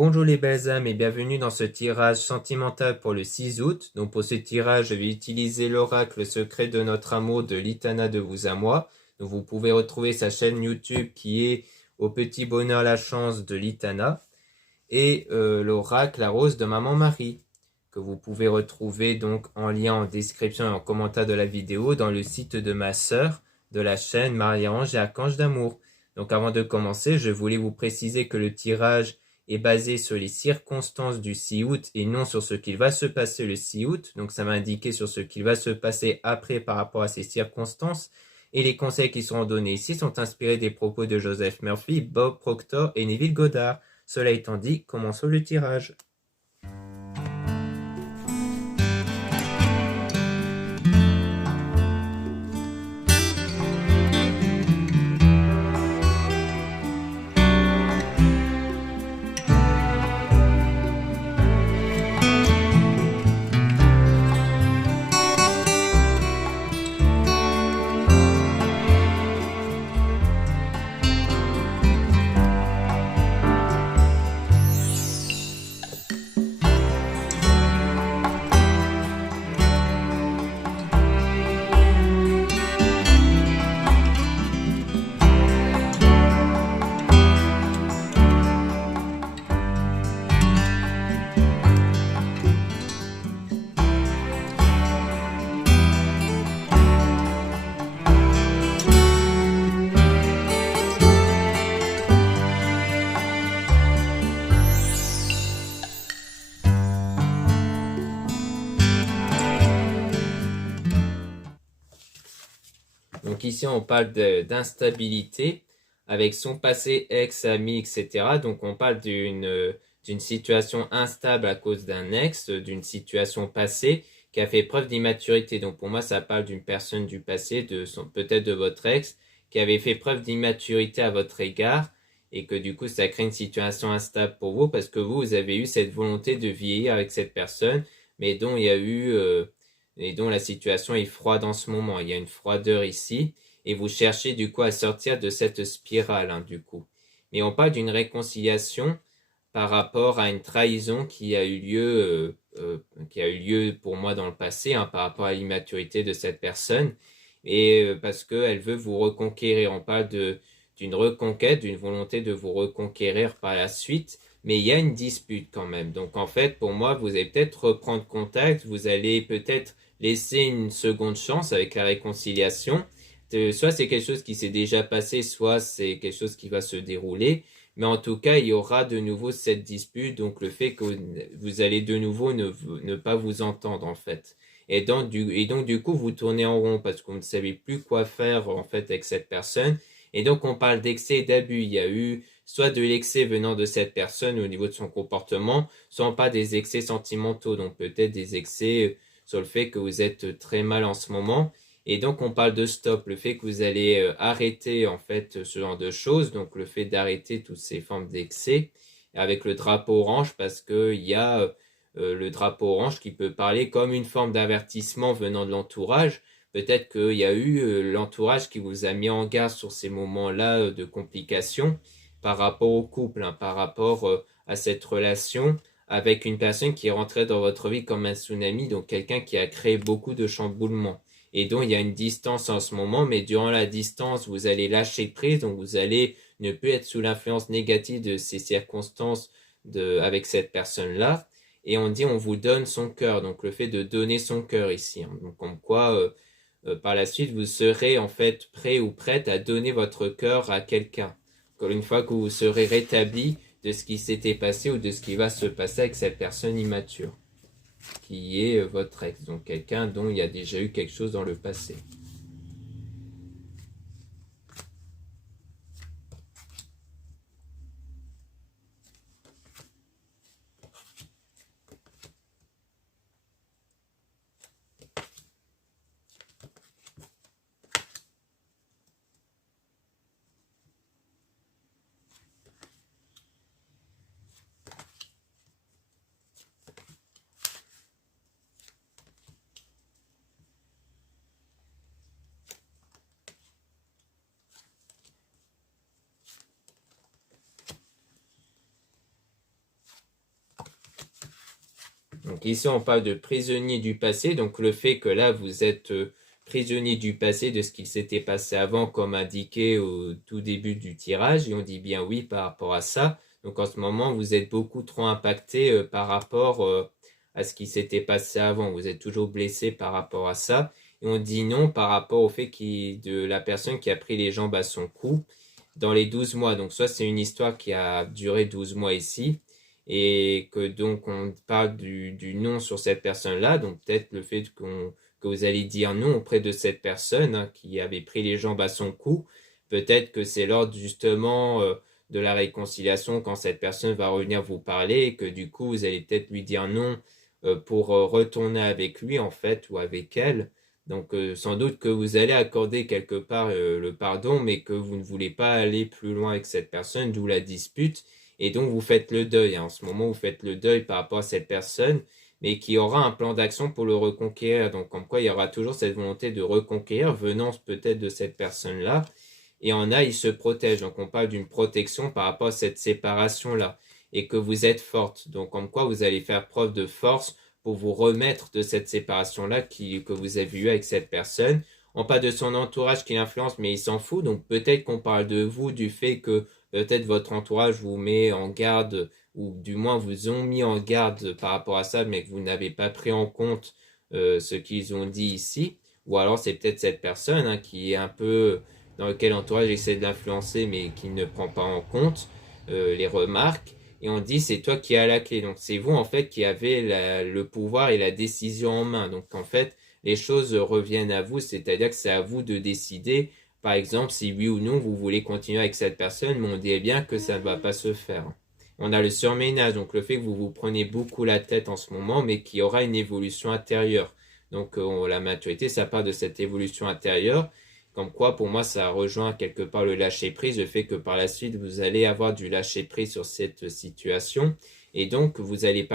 Bonjour les belles âmes et bienvenue dans ce tirage sentimental pour le 6 août. Donc pour ce tirage, je vais utiliser l'oracle secret de notre amour de l'Itana de vous à moi. Donc vous pouvez retrouver sa chaîne YouTube qui est Au petit bonheur la chance de l'Itana. Et l'oracle la rose de maman Marie, que vous pouvez retrouver donc en lien en description et en commentaire de la vidéo dans le site de ma sœur de la chaîne Marie-Ange et Archange d'amour. Donc avant de commencer, je voulais vous préciser que le tirage est basé sur les circonstances du 6 août et non sur ce qu'il va se passer le 6 août. Donc ça va indiquer sur ce qu'il va se passer après par rapport à ces circonstances. Et les conseils qui seront donnés ici sont inspirés des propos de Joseph Murphy, Bob Proctor et Neville Goddard. Cela étant dit, commençons le tirage. Donc ici, on parle d'instabilité avec son passé, ex, ami, etc. Donc on parle d'une situation instable à cause d'un ex, d'une situation passée qui a fait preuve d'immaturité. Donc pour moi, ça parle d'une personne du passé, peut-être de votre ex, qui avait fait preuve d'immaturité à votre égard et que du coup, ça crée une situation instable pour vous parce que vous avez eu cette volonté de vieillir avec cette personne, mais dont il y a eu... et dont la situation est froide en ce moment. Il y a une froideur ici et vous cherchez du coup à sortir de cette spirale du coup. Mais on parle d'une réconciliation par rapport à une trahison qui a eu lieu pour moi dans le passé par rapport à l'immaturité de cette personne et parce qu'elle veut vous reconquérir. On parle d'une reconquête, d'une volonté de vous reconquérir par la suite. Mais il y a une dispute quand même. Donc en fait, pour moi, vous allez peut-être reprendre contact, vous allez peut-être laisser une seconde chance avec la réconciliation. Soit c'est quelque chose qui s'est déjà passé, soit c'est quelque chose qui va se dérouler. Mais en tout cas, il y aura de nouveau cette dispute, donc le fait que vous allez de nouveau ne pas vous entendre en fait. Et donc du coup, vous tournez en rond parce que vous ne savez plus quoi faire en fait avec cette personne. Et donc on parle d'excès et d'abus. Il y a eu soit de l'excès venant de cette personne au niveau de son comportement, soit pas des excès sentimentaux, donc peut-être des excès sur le fait que vous êtes très mal en ce moment. Et donc on parle de stop, le fait que vous allez arrêter en fait ce genre de choses, donc le fait d'arrêter toutes ces formes d'excès avec le drapeau orange parce qu'il y a le drapeau orange qui peut parler comme une forme d'avertissement venant de l'entourage. Peut-être qu'il y a eu l'entourage qui vous a mis en garde sur ces moments-là de complications par rapport au couple, par rapport à cette relation avec une personne qui est rentrée dans votre vie comme un tsunami, donc quelqu'un qui a créé beaucoup de chamboulements et dont il y a une distance en ce moment, mais durant la distance, vous allez lâcher prise, donc vous allez ne plus être sous l'influence négative de ces circonstances avec cette personne-là. Et on dit on vous donne son cœur, donc le fait de donner son cœur ici. Donc comme quoi, par la suite, vous serez en fait prêt ou prête à donner votre cœur à quelqu'un. Encore une fois que vous serez rétabli de ce qui s'était passé ou de ce qui va se passer avec cette personne immature, qui est votre ex, donc quelqu'un dont il y a déjà eu quelque chose dans le passé. Donc ici, on parle de prisonnier du passé. Donc le fait que là, vous êtes prisonnier du passé, de ce qu'il s'était passé avant, comme indiqué au tout début du tirage. Et on dit bien oui par rapport à ça. Donc en ce moment, vous êtes beaucoup trop impacté par rapport à ce qui s'était passé avant. Vous êtes toujours blessé par rapport à ça. Et on dit non par rapport au fait de la personne qui a pris les jambes à son cou dans les 12 mois. Donc soit c'est une histoire qui a duré 12 mois ici et que donc on parle du non sur cette personne-là. Donc peut-être le fait que vous allez dire non auprès de cette personne qui avait pris les jambes à son cou. Peut-être que c'est lors justement de la réconciliation quand cette personne va revenir vous parler et que du coup vous allez peut-être lui dire non pour retourner avec lui en fait ou avec elle. Donc sans doute que vous allez accorder quelque part le pardon, mais que vous ne voulez pas aller plus loin avec cette personne, d'où la dispute. Et donc vous faites le deuil. En ce moment, vous faites le deuil par rapport à cette personne, mais qui aura un plan d'action pour le reconquérir. Donc comme quoi il y aura toujours cette volonté de reconquérir, venant peut-être de cette personne-là. Et en a, il se protège. Donc on parle d'une protection par rapport à cette séparation-là. Et que vous êtes forte. Donc comme quoi vous allez faire preuve de force pour vous remettre de cette séparation-là que vous avez eue avec cette personne. On parle de son entourage qui l'influence, mais il s'en fout. Donc peut-être qu'on parle de vous, du fait que peut-être votre entourage vous met en garde, ou du moins vous ont mis en garde par rapport à ça, mais que vous n'avez pas pris en compte ce qu'ils ont dit ici. Ou alors c'est peut-être cette personne qui est un peu dans lequel l'entourage essaie de l'influencer, mais qui ne prend pas en compte les remarques. Et on dit c'est toi qui as la clé. Donc c'est vous en fait qui avez le pouvoir et la décision en main. Donc en fait les choses reviennent à vous, c'est-à-dire que c'est à vous de décider. Par exemple, si oui ou non vous voulez continuer avec cette personne, mais on dit bien que ça ne va pas se faire. On a le surménage, donc le fait que vous vous prenez beaucoup la tête en ce moment, mais qu'il y aura une évolution intérieure. Donc la maturité, ça part de cette évolution intérieure. Comme quoi, pour moi, ça rejoint quelque part le lâcher-prise, le fait que par la suite, vous allez avoir du lâcher-prise sur cette situation. Et donc, vous allez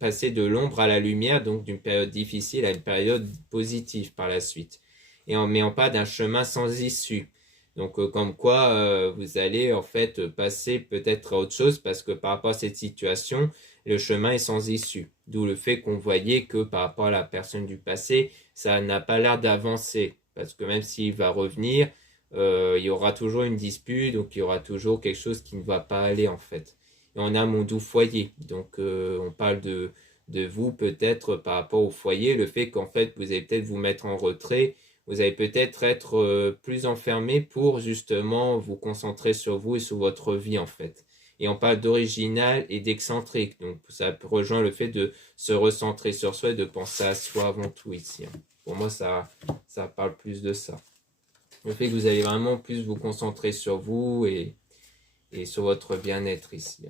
passer de l'ombre à la lumière, donc d'une période difficile à une période positive par la suite. Et mais on parle d'un chemin sans issue. Donc, comme quoi, vous allez en fait passer peut-être à autre chose parce que par rapport à cette situation, le chemin est sans issue. D'où le fait qu'on voyait que par rapport à la personne du passé, ça n'a pas l'air d'avancer. Parce que même s'il va revenir, il y aura toujours une dispute, donc il y aura toujours quelque chose qui ne va pas aller en fait. Et on a mon doux foyer, donc on parle de vous peut-être par rapport au foyer, le fait qu'en fait vous allez peut-être vous mettre en retrait, vous allez peut-être être plus enfermé pour justement vous concentrer sur vous et sur votre vie en fait. Et on parle d'original et d'excentrique, donc ça rejoint le fait de se recentrer sur soi et de penser à soi avant tout ici. Pour moi, ça parle plus de ça. Le fait que vous allez vraiment plus vous concentrer sur vous et sur votre bien-être ici.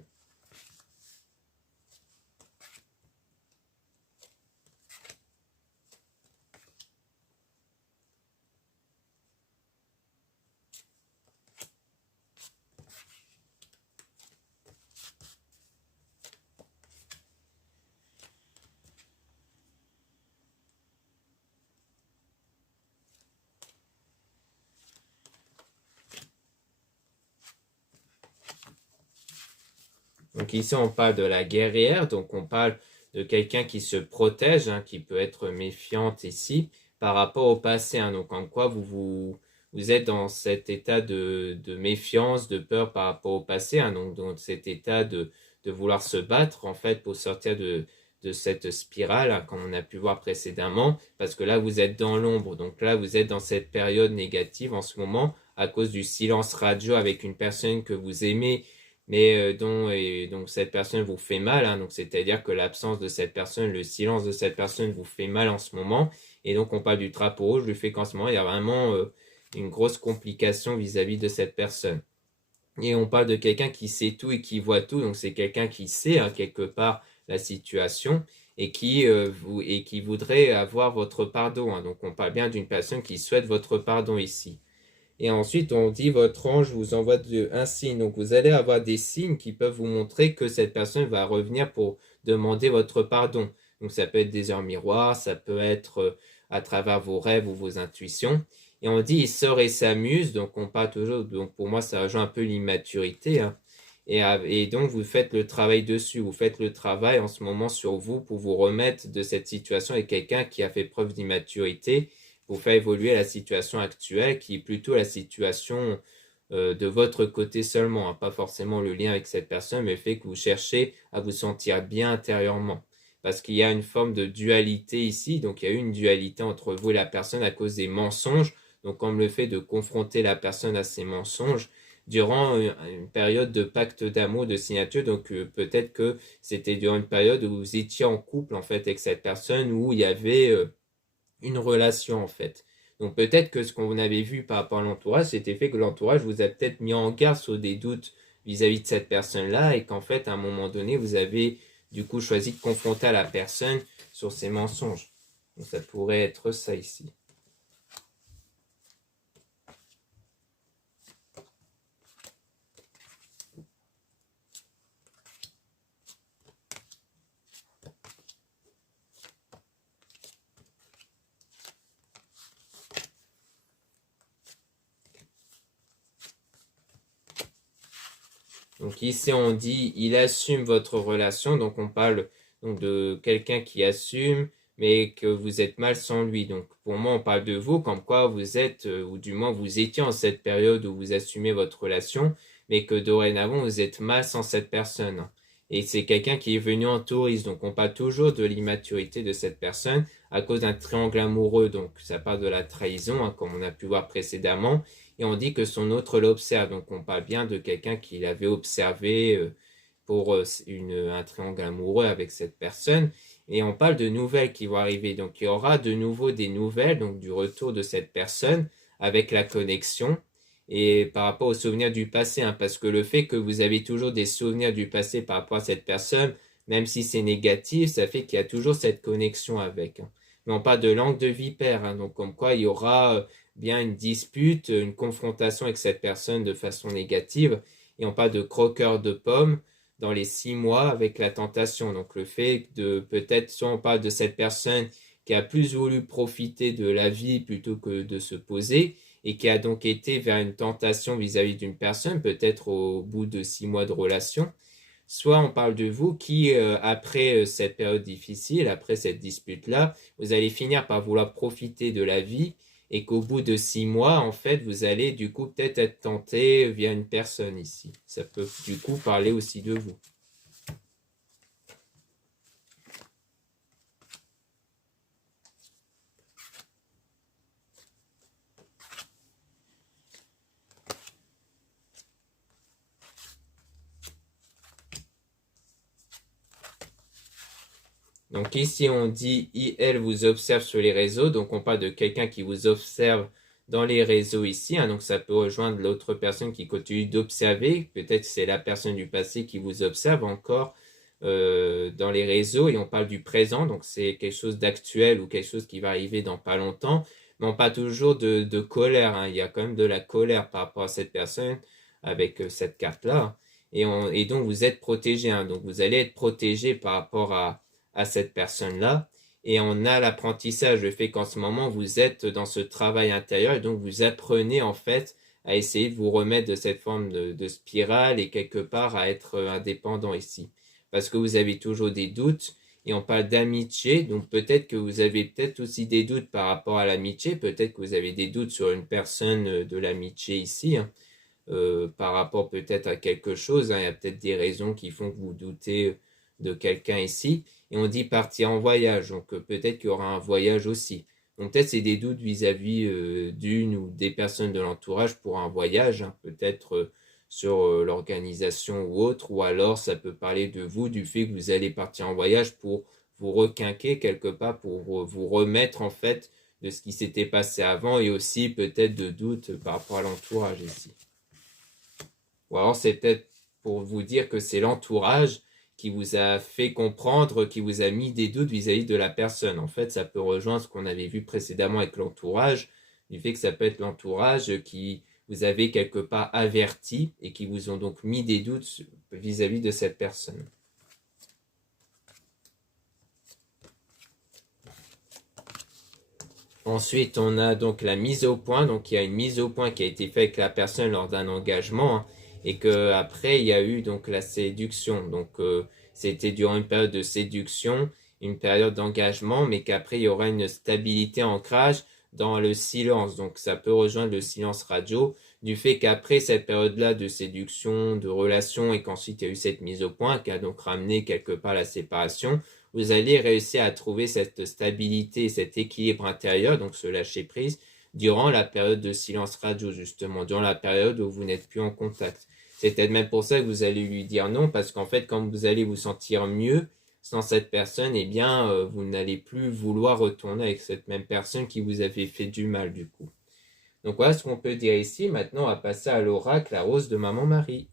Donc ici, on parle de la guerrière, donc on parle de quelqu'un qui se protège, qui peut être méfiante ici, par rapport au passé. Donc en quoi vous êtes dans cet état de méfiance, de peur par rapport au passé, donc dans cet état de vouloir se battre, en fait, pour sortir de cette spirale, comme on a pu voir précédemment, parce que là, vous êtes dans l'ombre. Donc là, vous êtes dans cette période négative en ce moment, à cause du silence radio avec une personne que vous aimez, mais donc cette personne vous fait mal, donc c'est-à-dire que l'absence de cette personne, le silence de cette personne vous fait mal en ce moment, et donc on parle du drapeau rouge, le fait qu'en ce moment il y a vraiment une grosse complication vis-à-vis de cette personne. Et on parle de quelqu'un qui sait tout et qui voit tout, donc c'est quelqu'un qui sait quelque part la situation et qui voudrait avoir votre pardon. Donc on parle bien d'une personne qui souhaite votre pardon ici. Et ensuite, on dit votre ange vous envoie un signe. Donc, vous allez avoir des signes qui peuvent vous montrer que cette personne va revenir pour demander votre pardon. Donc, ça peut être des heures miroirs, ça peut être à travers vos rêves ou vos intuitions. Et on dit il sort et s'amuse. Donc, on parle toujours. Donc, pour moi, ça rejoint un peu l'immaturité. Et donc, vous faites le travail dessus. Vous faites le travail en ce moment sur vous pour vous remettre de cette situation avec quelqu'un qui a fait preuve d'immaturité, pour faire évoluer la situation actuelle, qui est plutôt la situation de votre côté seulement, hein, pas forcément le lien avec cette personne, mais le fait que vous cherchez à vous sentir bien intérieurement. Parce qu'il y a une forme de dualité ici, donc il y a une dualité entre vous et la personne à cause des mensonges, donc comme le fait de confronter la personne à ses mensonges, durant une période de pacte d'amour, de signature, donc peut-être que c'était durant une période où vous étiez en couple en fait avec cette personne, où il y avait une relation en fait. Donc peut-être que ce qu'on avait vu par rapport à l'entourage, c'était fait que l'entourage vous a peut-être mis en garde sur des doutes vis-à-vis de cette personne-là et qu'en fait à un moment donné vous avez du coup choisi de confronter à la personne sur ses mensonges. Donc ça pourrait être ça ici. Donc ici on dit il assume votre relation, donc on parle donc de quelqu'un qui assume, mais que vous êtes mal sans lui. Donc pour moi on parle de vous, comme quoi vous êtes, ou du moins vous étiez en cette période où vous assumez votre relation, mais que dorénavant vous êtes mal sans cette personne. Et c'est quelqu'un qui est venu en touriste, donc on parle toujours de l'immaturité de cette personne à cause d'un triangle amoureux, donc ça parle de la trahison, hein, comme on a pu voir précédemment et on dit que son autre l'observe. Donc on parle bien de quelqu'un qui l'avait observé pour un triangle amoureux avec cette personne. Et on parle de nouvelles qui vont arriver. Donc il y aura de nouveau des nouvelles, donc du retour de cette personne avec la connexion. Et par rapport aux souvenirs du passé, hein, parce que le fait que vous avez toujours des souvenirs du passé par rapport à cette personne, même si c'est négatif, ça fait qu'il y a toujours cette connexion avec. Hein. Mais on parle de langue de vipère, hein, donc comme quoi il y aura bien une dispute, une confrontation avec cette personne de façon négative. Et on parle de croqueur de pommes dans les 6 mois avec la tentation. Donc le fait de peut-être, soit on parle de cette personne qui a plus voulu profiter de la vie plutôt que de se poser et qui a donc été vers une tentation vis-à-vis d'une personne, peut-être au bout de 6 mois de relation. Soit on parle de vous qui, après cette période difficile, après cette dispute-là, vous allez finir par vouloir profiter de la vie et qu'au bout de 6 mois, en fait, vous allez du coup peut-être être tenté via une personne ici. Ça peut du coup parler aussi de vous. Donc ici, on dit elle vous observe sur les réseaux. Donc on parle de quelqu'un qui vous observe dans les réseaux ici. Hein, donc ça peut rejoindre l'autre personne qui continue d'observer. Peut-être c'est la personne du passé qui vous observe encore dans les réseaux. Et on parle du présent. Donc c'est quelque chose d'actuel ou quelque chose qui va arriver dans pas longtemps. Mais on parle toujours de colère. Hein. Il y a quand même de la colère par rapport à cette personne avec cette carte-là. Et donc vous êtes protégé. Hein. Donc vous allez être protégé par rapport à cette personne-là. Et on a l'apprentissage, le fait qu'en ce moment, vous êtes dans ce travail intérieur et donc vous apprenez en fait à essayer de vous remettre de cette forme de spirale et quelque part à être indépendant ici. Parce que vous avez toujours des doutes et on parle d'amitié, donc peut-être que vous avez peut-être aussi des doutes par rapport à l'amitié, peut-être que vous avez des doutes sur une personne de l'amitié ici, hein, par rapport peut-être à quelque chose, hein, il y a peut-être des raisons qui font que vous doutez de quelqu'un ici et on dit partir en voyage. Donc peut-être qu'il y aura un voyage aussi. Donc peut-être c'est des doutes vis-à-vis d'une ou des personnes de l'entourage pour un voyage, hein, peut-être sur l'organisation ou autre, ou alors ça peut parler de vous, du fait que vous allez partir en voyage pour vous requinquer quelque part, pour vous remettre en fait de ce qui s'était passé avant et aussi peut-être de doutes par rapport à l'entourage ici. Ou alors c'est peut-être pour vous dire que c'est l'entourage qui vous a fait comprendre, qui vous a mis des doutes vis-à-vis de la personne. En fait, ça peut rejoindre ce qu'on avait vu précédemment avec l'entourage, du fait que ça peut être l'entourage qui vous avez quelque part averti et qui vous ont donc mis des doutes vis-à-vis de cette personne. Ensuite, on a donc la mise au point. Donc, il y a une mise au point qui a été faite avec la personne lors d'un engagement. Hein. et que après il y a eu donc la séduction. Donc c'était durant une période de séduction, une période d'engagement, mais qu'après il y aura une stabilité, ancrage dans le silence. Donc ça peut rejoindre le silence radio, du fait qu'après cette période-là de séduction, de relation, et qu'ensuite il y a eu cette mise au point qui a donc ramené quelque part la séparation, vous allez réussir à trouver cette stabilité, cet équilibre intérieur, donc ce lâcher prise, durant la période de silence radio, justement, durant la période où vous n'êtes plus en contact. C'est peut-être même pour ça que vous allez lui dire non, parce qu'en fait, quand vous allez vous sentir mieux sans cette personne, eh bien, vous n'allez plus vouloir retourner avec cette même personne qui vous avait fait du mal, du coup. Donc voilà ce qu'on peut dire ici. Maintenant, on va passer à l'oracle, la rose de Maman Marie.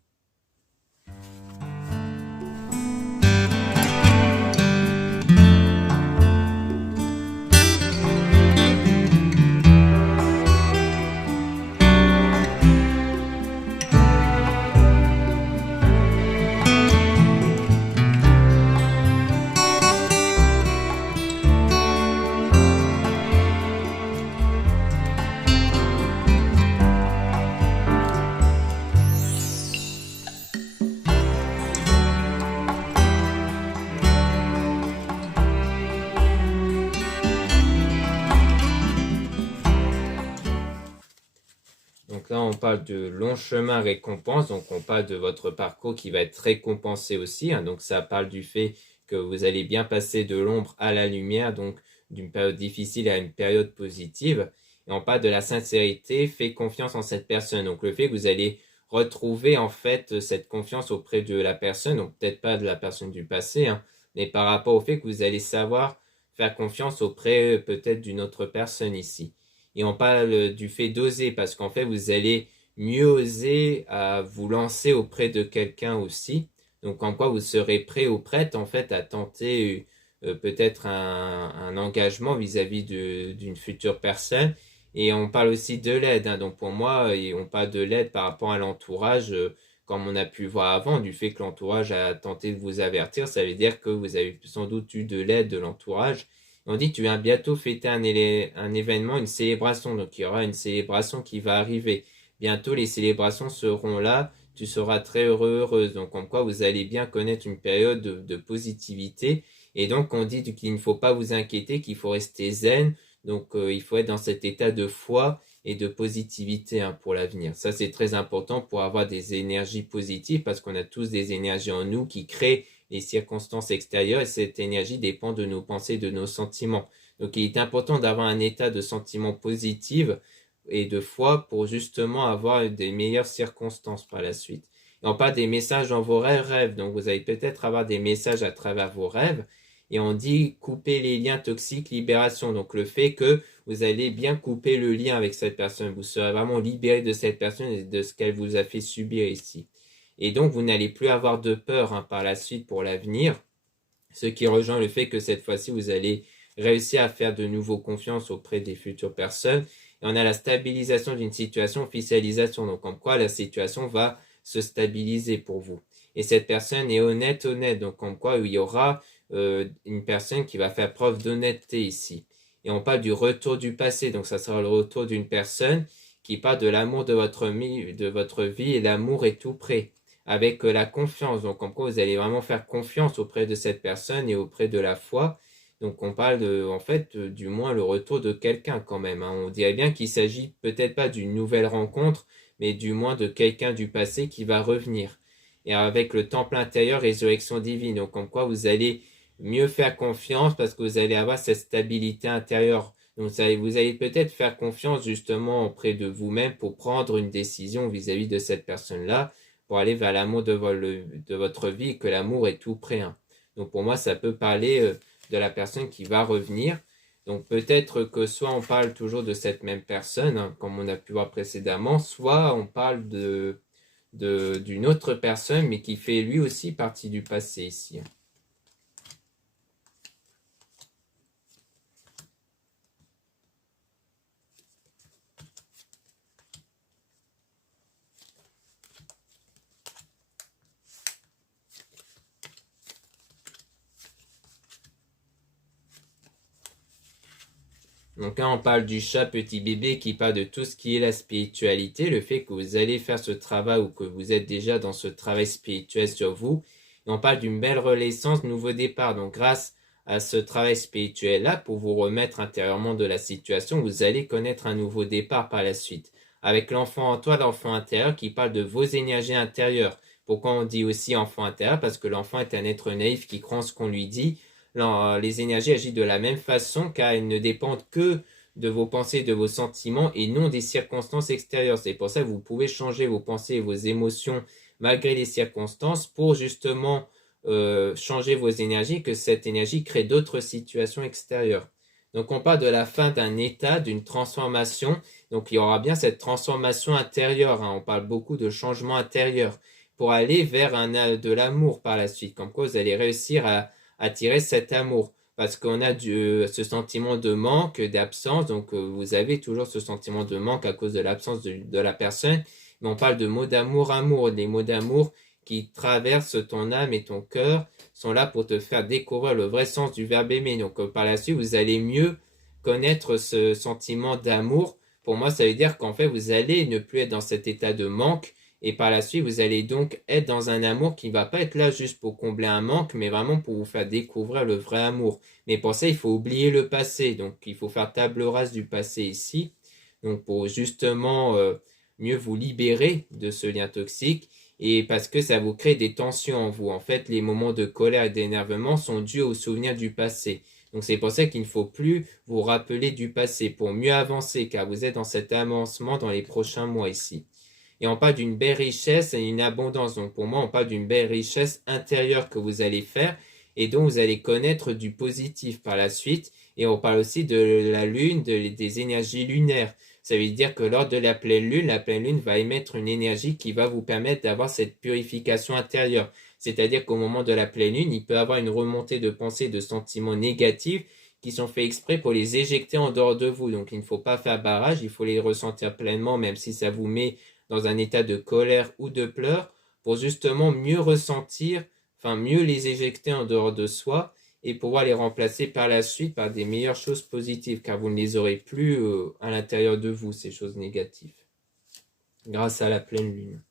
Donc là, on parle de long chemin récompense, donc on parle de votre parcours qui va être récompensé aussi. Hein. Donc ça parle du fait que vous allez bien passer de l'ombre à la lumière, donc d'une période difficile à une période positive. Et on parle de la sincérité, faites confiance en cette personne. Donc le fait que vous allez retrouver en fait cette confiance auprès de la personne, donc peut-être pas de la personne du passé, hein, mais par rapport au fait que vous allez savoir faire confiance auprès peut-être d'une autre personne ici. Et on parle du fait d'oser, parce qu'en fait, vous allez mieux oser à vous lancer auprès de quelqu'un aussi. Donc, en quoi vous serez prêt ou prête, en fait, à tenter peut-être un engagement vis-à-vis d'une future personne. Et on parle aussi de l'aide. Hein. Donc, pour moi, on parle de l'aide par rapport à l'entourage, comme on a pu voir avant, du fait que l'entourage a tenté de vous avertir. Ça veut dire que vous avez sans doute eu de l'aide de l'entourage. On dit tu vas bientôt fêter un événement, une célébration. Donc il y aura une célébration qui va arriver. Bientôt les célébrations seront là. Tu seras très heureuse. Donc en quoi vous allez bien connaître une période de positivité. Et donc on dit qu'il ne faut pas vous inquiéter, qu'il faut rester zen. Donc il faut être dans cet état de foi et de positivité hein, pour l'avenir. Ça c'est très important pour avoir des énergies positives parce qu'on a tous des énergies en nous qui créent les circonstances extérieures et cette énergie dépend de nos pensées, de nos sentiments. Donc il est important d'avoir un état de sentiment positif et de foi pour justement avoir des meilleures circonstances par la suite. Et on parle des messages dans vos rêves, donc vous allez peut-être avoir des messages à travers vos rêves et on dit couper les liens toxiques, libération. Donc le fait que vous allez bien couper le lien avec cette personne, vous serez vraiment libéré de cette personne et de ce qu'elle vous a fait subir ici. Et donc, vous n'allez plus avoir de peur hein, par la suite pour l'avenir, ce qui rejoint le fait que cette fois-ci, vous allez réussir à faire de nouveau confiance auprès des futures personnes. Et on a la stabilisation d'une situation, officialisation. Donc, comme quoi la situation va se stabiliser pour vous. Et cette personne est honnête. Donc, comme quoi il y aura une personne qui va faire preuve d'honnêteté ici. Et on parle du retour du passé. Donc, ça sera le retour d'une personne qui parle de l'amour de votre vie et l'amour est tout près avec la confiance. Donc, en quoi vous allez vraiment faire confiance auprès de cette personne et auprès de la foi. Donc, on parle en fait, du moins le retour de quelqu'un quand même. Hein. On dirait bien qu'il s'agit peut-être pas d'une nouvelle rencontre, mais du moins de quelqu'un du passé qui va revenir. Et avec le temple intérieur, résurrection divine. Donc, en quoi vous allez mieux faire confiance parce que vous allez avoir cette stabilité intérieure. Donc, vous allez peut-être faire confiance justement auprès de vous-même pour prendre une décision vis-à-vis de cette personne-là pour aller vers l'amour de votre vie, que l'amour est tout près. Hein. Donc pour moi, ça peut parler de la personne qui va revenir. Donc peut-être que soit on parle toujours de cette même personne, hein, comme on a pu voir précédemment, soit on parle d'une autre personne, mais qui fait lui aussi partie du passé ici. Donc là, on parle du chat petit bébé qui parle de tout ce qui est la spiritualité, le fait que vous allez faire ce travail ou que vous êtes déjà dans ce travail spirituel sur vous. Et on parle d'une belle renaissance, nouveau départ. Donc grâce à ce travail spirituel-là, pour vous remettre intérieurement de la situation, vous allez connaître un nouveau départ par la suite. Avec l'enfant en toi, l'enfant intérieur qui parle de vos énergies intérieures. Pourquoi on dit aussi enfant intérieur? Parce que l'enfant est un être naïf qui croit en ce qu'on lui dit. Les énergies agissent de la même façon car elles ne dépendent que de vos pensées, de vos sentiments et non des circonstances extérieures. C'est pour ça que vous pouvez changer vos pensées et vos émotions malgré les circonstances pour justement changer vos énergies, que cette énergie crée d'autres situations extérieures. Donc on parle de la fin d'un état, d'une transformation. Donc il y aura bien cette transformation intérieure. On parle beaucoup de changement intérieur pour aller vers de l'amour par la suite. Comme quoi vous allez réussir à attirer cet amour. Parce qu'on a ce sentiment de manque, d'absence. Donc vous avez toujours ce sentiment de manque à cause de l'absence de la personne. Mais on parle de mots d'amour, amour. Les mots d'amour qui traversent ton âme et ton cœur sont là pour te faire découvrir le vrai sens du verbe aimer. Donc par la suite, vous allez mieux connaître ce sentiment d'amour. Pour moi, ça veut dire qu'en fait, vous allez ne plus être dans cet état de manque. Et par la suite, vous allez donc être dans un amour qui ne va pas être là juste pour combler un manque, mais vraiment pour vous faire découvrir le vrai amour. Mais pour ça, il faut oublier le passé. Donc, il faut faire table rase du passé ici. Donc, pour justement mieux vous libérer de ce lien toxique. Et parce que ça vous crée des tensions en vous. En fait, les moments de colère et d'énervement sont dus aux souvenirs du passé. Donc, c'est pour ça qu'il ne faut plus vous rappeler du passé pour mieux avancer, car vous êtes dans cet avancement dans les prochains mois ici. Et on parle d'une belle richesse et une abondance. Donc pour moi, on parle d'une belle richesse intérieure que vous allez faire et dont vous allez connaître du positif par la suite. Et on parle aussi de la lune, des énergies lunaires. Ça veut dire que lors de la pleine lune va émettre une énergie qui va vous permettre d'avoir cette purification intérieure. C'est-à-dire qu'au moment de la pleine lune, il peut y avoir une remontée de pensées, de sentiments négatifs qui sont faits exprès pour les éjecter en dehors de vous. Donc il ne faut pas faire barrage, il faut les ressentir pleinement, même si ça vous met dans un état de colère ou de pleurs, pour justement mieux ressentir, enfin mieux les éjecter en dehors de soi et pouvoir les remplacer par la suite par des meilleures choses positives, car vous ne les aurez plus à l'intérieur de vous, ces choses négatives, grâce à la pleine lune.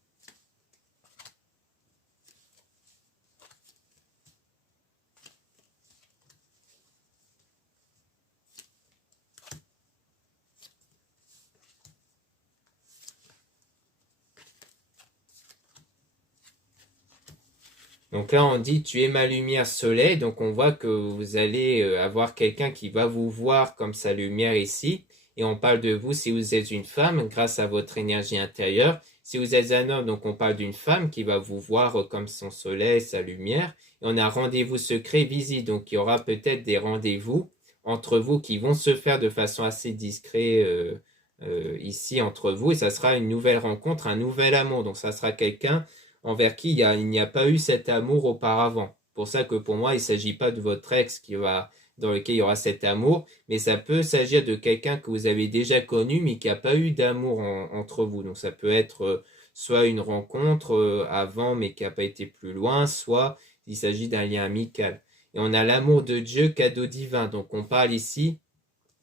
Donc là, on dit, tu es ma lumière soleil. Donc on voit que vous allez avoir quelqu'un qui va vous voir comme sa lumière ici. Et on parle de vous si vous êtes une femme grâce à votre énergie intérieure. Si vous êtes un homme, donc on parle d'une femme qui va vous voir comme son soleil, sa lumière. Et on a un rendez-vous secret visible. Donc il y aura peut-être des rendez-vous entre vous qui vont se faire de façon assez discrète ici entre vous. Et ça sera une nouvelle rencontre, un nouvel amour. Donc ça sera quelqu'un envers qui il n'y a pas eu cet amour auparavant. Pour ça que pour moi, il ne s'agit pas de votre ex dans lequel il y aura cet amour, mais ça peut s'agir de quelqu'un que vous avez déjà connu, mais qui n'a pas eu d'amour entre vous. Donc ça peut être soit une rencontre avant, mais qui n'a pas été plus loin, soit il s'agit d'un lien amical. Et on a l'amour de Dieu, cadeau divin. Donc on parle ici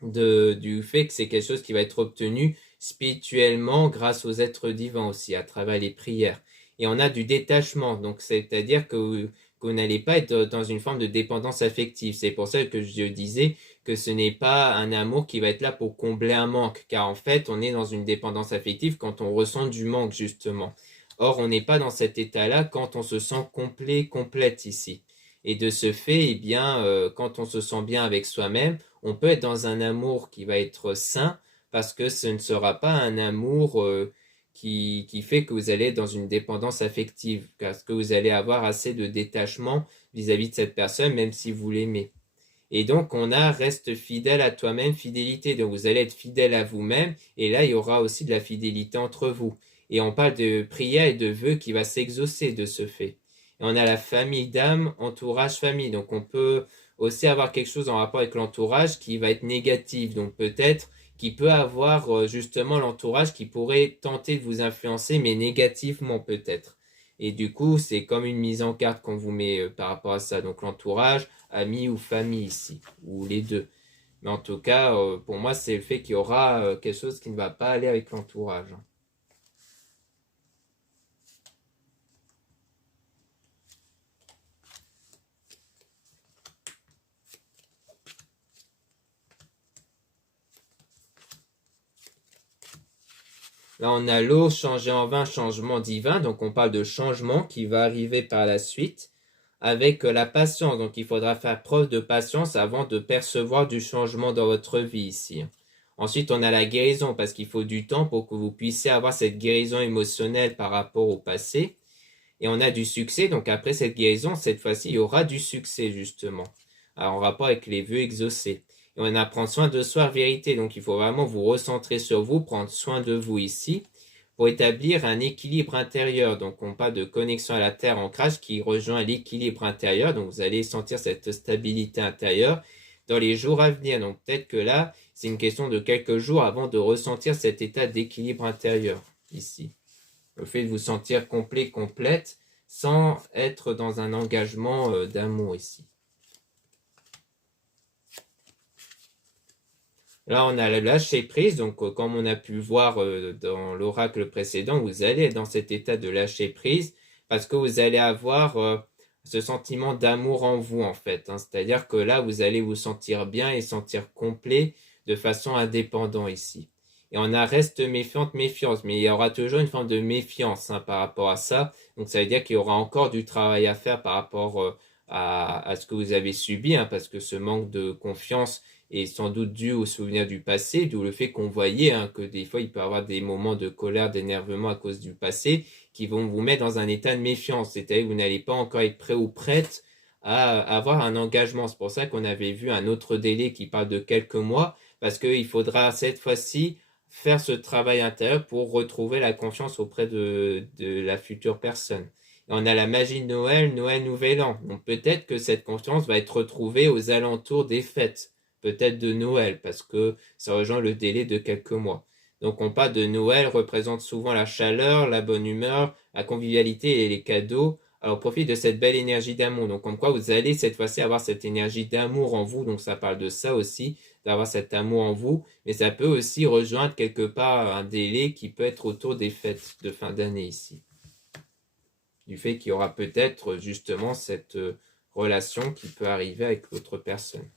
du fait que c'est quelque chose qui va être obtenu spirituellement grâce aux êtres divins aussi, à travers les prières. Et on a du détachement, donc c'est-à-dire que vous n'allez pas être dans une forme de dépendance affective. C'est pour ça que je disais que ce n'est pas un amour qui va être là pour combler un manque, car en fait, on est dans une dépendance affective quand on ressent du manque, justement. Or, on n'est pas dans cet état-là quand on se sent complet, complète ici. Et de ce fait, eh bien, quand on se sent bien avec soi-même, on peut être dans un amour qui va être sain, parce que ce ne sera pas un amour qui fait que vous allez être dans une dépendance affective, parce que vous allez avoir assez de détachement vis-à-vis de cette personne, même si vous l'aimez. Et donc, on a reste fidèle à toi-même, fidélité. Donc, vous allez être fidèle à vous-même, et là, il y aura aussi de la fidélité entre vous. Et on parle de prière et de vœux qui va s'exaucer de ce fait. Et on a la famille d'âme, entourage, famille. Donc, on peut aussi avoir quelque chose en rapport avec l'entourage qui va être négatif. Donc, peut-être qui peut avoir justement l'entourage qui pourrait tenter de vous influencer, mais négativement peut-être. Et du coup, c'est comme une mise en garde qu'on vous met par rapport à ça. Donc l'entourage, amis ou famille ici, ou les deux. Mais en tout cas, pour moi, c'est le fait qu'il y aura quelque chose qui ne va pas aller avec l'entourage. Là, on a l'eau changée en vin, changement divin. Donc, on parle de changement qui va arriver par la suite avec la patience. Donc, il faudra faire preuve de patience avant de percevoir du changement dans votre vie ici. Ensuite, on a la guérison parce qu'il faut du temps pour que vous puissiez avoir cette guérison émotionnelle par rapport au passé. Et on a du succès. Donc, après cette guérison, cette fois-ci, il y aura du succès justement. Alors, en rapport avec les vœux exaucés. Et on a prendre soin de soi, vérité. Donc, il faut vraiment vous recentrer sur vous, prendre soin de vous ici pour établir un équilibre intérieur. Donc, on parle de connexion à la terre, ancrage qui rejoint l'équilibre intérieur. Donc, vous allez sentir cette stabilité intérieure dans les jours à venir. Donc, peut-être que là, c'est une question de quelques jours avant de ressentir cet état d'équilibre intérieur ici. Le fait de vous sentir complet, complète, sans être dans un engagement d'amour ici. Là, on a le lâcher prise. Donc, comme on a pu voir dans l'oracle précédent, vous allez être dans cet état de lâcher prise parce que vous allez avoir ce sentiment d'amour en vous, en fait. C'est-à-dire que là, vous allez vous sentir bien et sentir complet de façon indépendante ici. Et on a reste méfiante, méfiance, mais il y aura toujours une forme de méfiance par rapport à ça. Donc, ça veut dire qu'il y aura encore du travail à faire par rapport à ce que vous avez subi, parce que ce manque de confiance est sans doute dû aux souvenirs du passé, d'où le fait qu'on voyait que des fois il peut y avoir des moments de colère, d'énervement à cause du passé qui vont vous mettre dans un état de méfiance, c'est-à-dire que vous n'allez pas encore être prêt ou prête à avoir un engagement. C'est pour ça qu'on avait vu un autre délai qui parle de quelques mois, parce qu'il faudra cette fois-ci faire ce travail intérieur pour retrouver la confiance auprès de la future personne. Et on a la magie de Noël, Noël, Nouvel An. Donc peut-être que cette confiance va être retrouvée aux alentours des fêtes, peut-être de Noël, parce que ça rejoint le délai de quelques mois. Donc on parle de Noël, représente souvent la chaleur, la bonne humeur, la convivialité et les cadeaux. Alors profite de cette belle énergie d'amour. Donc comme quoi vous allez cette fois-ci avoir cette énergie d'amour en vous. Donc ça parle de ça aussi, d'avoir cet amour en vous. Mais ça peut aussi rejoindre quelque part un délai qui peut être autour des fêtes de fin d'année ici. Du fait qu'il y aura peut-être justement cette relation qui peut arriver avec l'autre personne.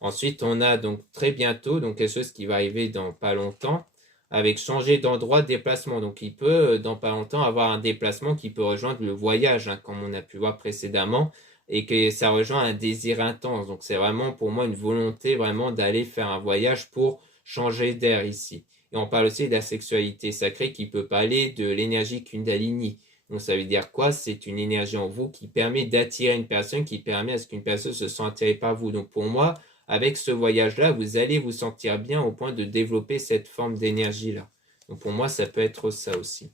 Ensuite, on a donc très bientôt donc quelque chose qui va arriver dans pas longtemps avec changer d'endroit, de déplacement. Donc, il peut dans pas longtemps avoir un déplacement qui peut rejoindre le voyage, comme on a pu voir précédemment, et que ça rejoint un désir intense. Donc, c'est vraiment pour moi une volonté vraiment d'aller faire un voyage pour changer d'air ici. Et on parle aussi de la sexualité sacrée qui peut parler de l'énergie Kundalini. Donc, ça veut dire quoi? C'est une énergie en vous qui permet d'attirer une personne, qui permet à ce qu'une personne se sente attirée par vous. Donc, pour moi, avec ce voyage-là, vous allez vous sentir bien au point de développer cette forme d'énergie-là. Donc pour moi, ça peut être ça aussi.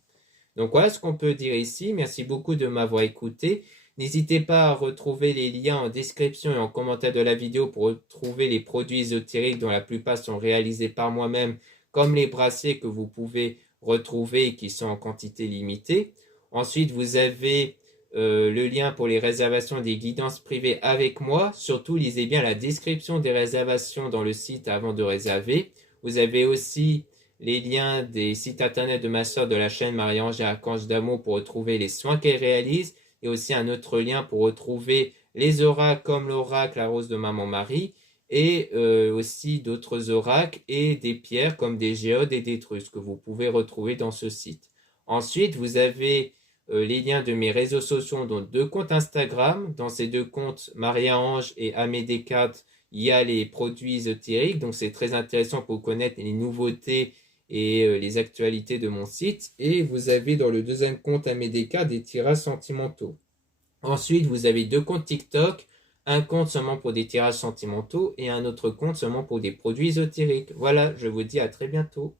Donc voilà ce qu'on peut dire ici. Merci beaucoup de m'avoir écouté. N'hésitez pas à retrouver les liens en description et en commentaire de la vidéo pour retrouver les produits ésotériques dont la plupart sont réalisés par moi-même, comme les bracelets que vous pouvez retrouver et qui sont en quantité limitée. Ensuite, vous avez le lien pour les réservations des guidances privées avec moi. Surtout, lisez bien la description des réservations dans le site avant de réserver. Vous avez aussi les liens des sites internet de ma soeur de la chaîne Marie-Ange et Archange d'Amour pour retrouver les soins qu'elle réalise. Et aussi un autre lien pour retrouver les oracles comme l'oracle La Rose de Maman Marie. Et aussi d'autres oracles et des pierres comme des géodes et des trusses que vous pouvez retrouver dans ce site. Ensuite, vous avez les liens de mes réseaux sociaux, dont 2 comptes Instagram. Dans ces 2 comptes, Maria-Ange et Amédée Descartes, il y a les produits ésotériques. Donc c'est très intéressant pour connaître les nouveautés et les actualités de mon site. Et vous avez dans le 2e compte Amédée Descartes des tirages sentimentaux. Ensuite, vous avez 2 comptes TikTok. Un compte seulement pour des tirages sentimentaux et un autre compte seulement pour des produits ésotériques. Voilà, je vous dis à très bientôt.